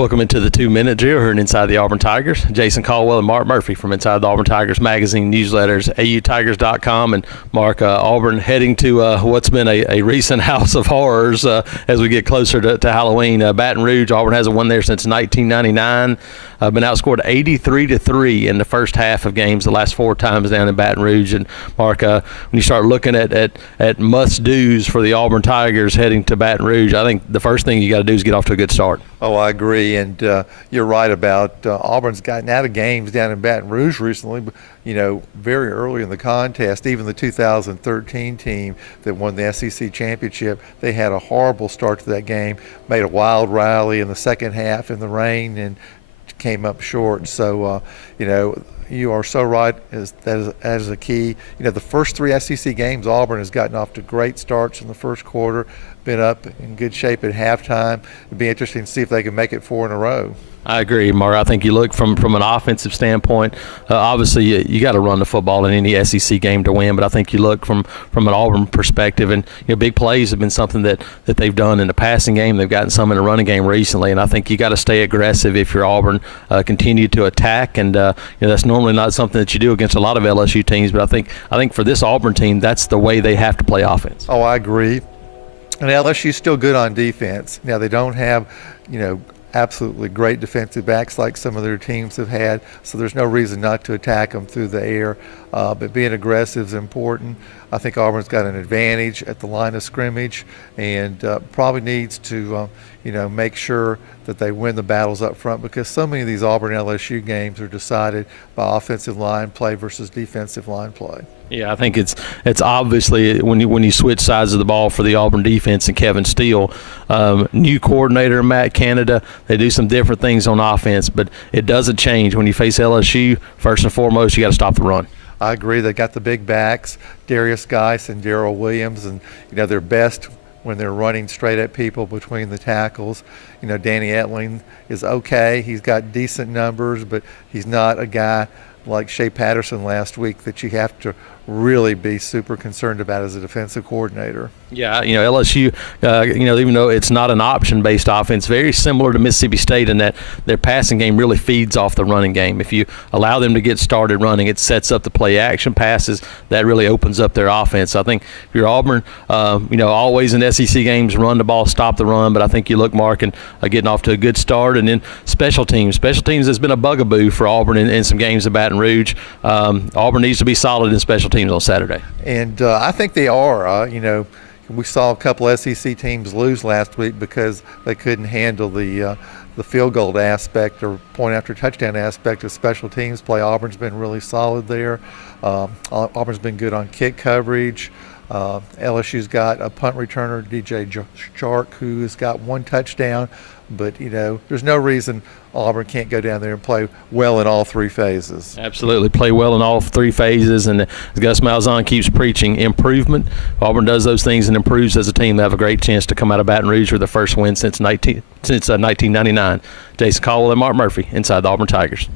Welcome into the 2-minute drill here Inside the Auburn Tigers. Jason Caldwell and Mark Murphy from Inside the Auburn Tigers magazine newsletters, autigers.com. And Mark, Auburn heading to what's been a recent house of horrors as we get closer to Halloween. Baton Rouge, Auburn hasn't won there since 1999. Been outscored 83-3 in the first half of games the last 4 times down in Baton Rouge. And Mark, when you start looking at must-dos for the Auburn Tigers heading to Baton Rouge, I think the first thing you got to do is get off to a good start. Oh, I agree, and you're right about Auburn's gotten out of games down in Baton Rouge recently, very early in the contest. Even the 2013 team that won the SEC championship, they had a horrible start to that game, made a wild rally in the second half in the rain and came up short. So, you are so right as a key. The first 3 SEC games, Auburn has gotten off to great starts in the first quarter, been up in good shape at halftime. It'd be interesting to see if they can make it 4 in a row. I agree, Mark. I think you look from an offensive standpoint. Obviously, you got to run the football in any SEC game to win. But I think you look from an Auburn perspective, and big plays have been something that they've done in the passing game. They've gotten some in the running game recently, and I think you got to stay aggressive if you're Auburn. Continue to attack, and that's normally not something that you do against a lot of LSU teams. But I think for this Auburn team, that's the way they have to play offense. Oh, I agree. And LSU's still good on defense. Now they don't have, absolutely great defensive backs like some of their teams have had, so there's no reason not to attack them through the air. But being aggressive is important. I think Auburn's got an advantage at the line of scrimmage, and probably needs to, make sure that they win the battles up front, because so many of these Auburn LSU games are decided by offensive line play versus defensive line play. Yeah, I think it's obviously when you switch sides of the ball for the Auburn defense and Kevin Steele, new coordinator Matt Canada, they do some different things on offense, but it doesn't change when you face LSU. First and foremost, you got to stop the run. I agree. They got the big backs, Darius Geis and Darrell Williams, and they're best when they're running straight at people between the tackles. Danny Etling is okay. He's got decent numbers, but he's not a guy like Shea Patterson last week that you have to really be super concerned about as a defensive coordinator. Yeah, LSU, even though it's not an option-based offense, very similar to Mississippi State in that their passing game really feeds off the running game. If you allow them to get started running, it sets up the play-action passes. That really opens up their offense. I think if you're Auburn, always in SEC games, run the ball, stop the run. But I think you look, Mark, and getting off to a good start. And then special teams. Special teams has been a bugaboo for Auburn in some games at Baton Rouge. Auburn needs to be solid in special teams on Saturday. And I think they are. We saw a couple SEC teams lose last week because they couldn't handle the field goal aspect or point after touchdown aspect of special teams play. Auburn's been really solid there. Auburn's been good on kick coverage. LSU's got a punt returner, DJ Chark, who has got 1 touchdown. But, there's no reason Auburn can't go down there and play well in all 3 phases. Absolutely. Play well in all 3 phases. And as Gus Malzahn keeps preaching, improvement. If Auburn does those things and improves as a team, they have a great chance to come out of Baton Rouge with the first win since 1999. Jason Caldwell and Mark Murphy, Inside the Auburn Tigers.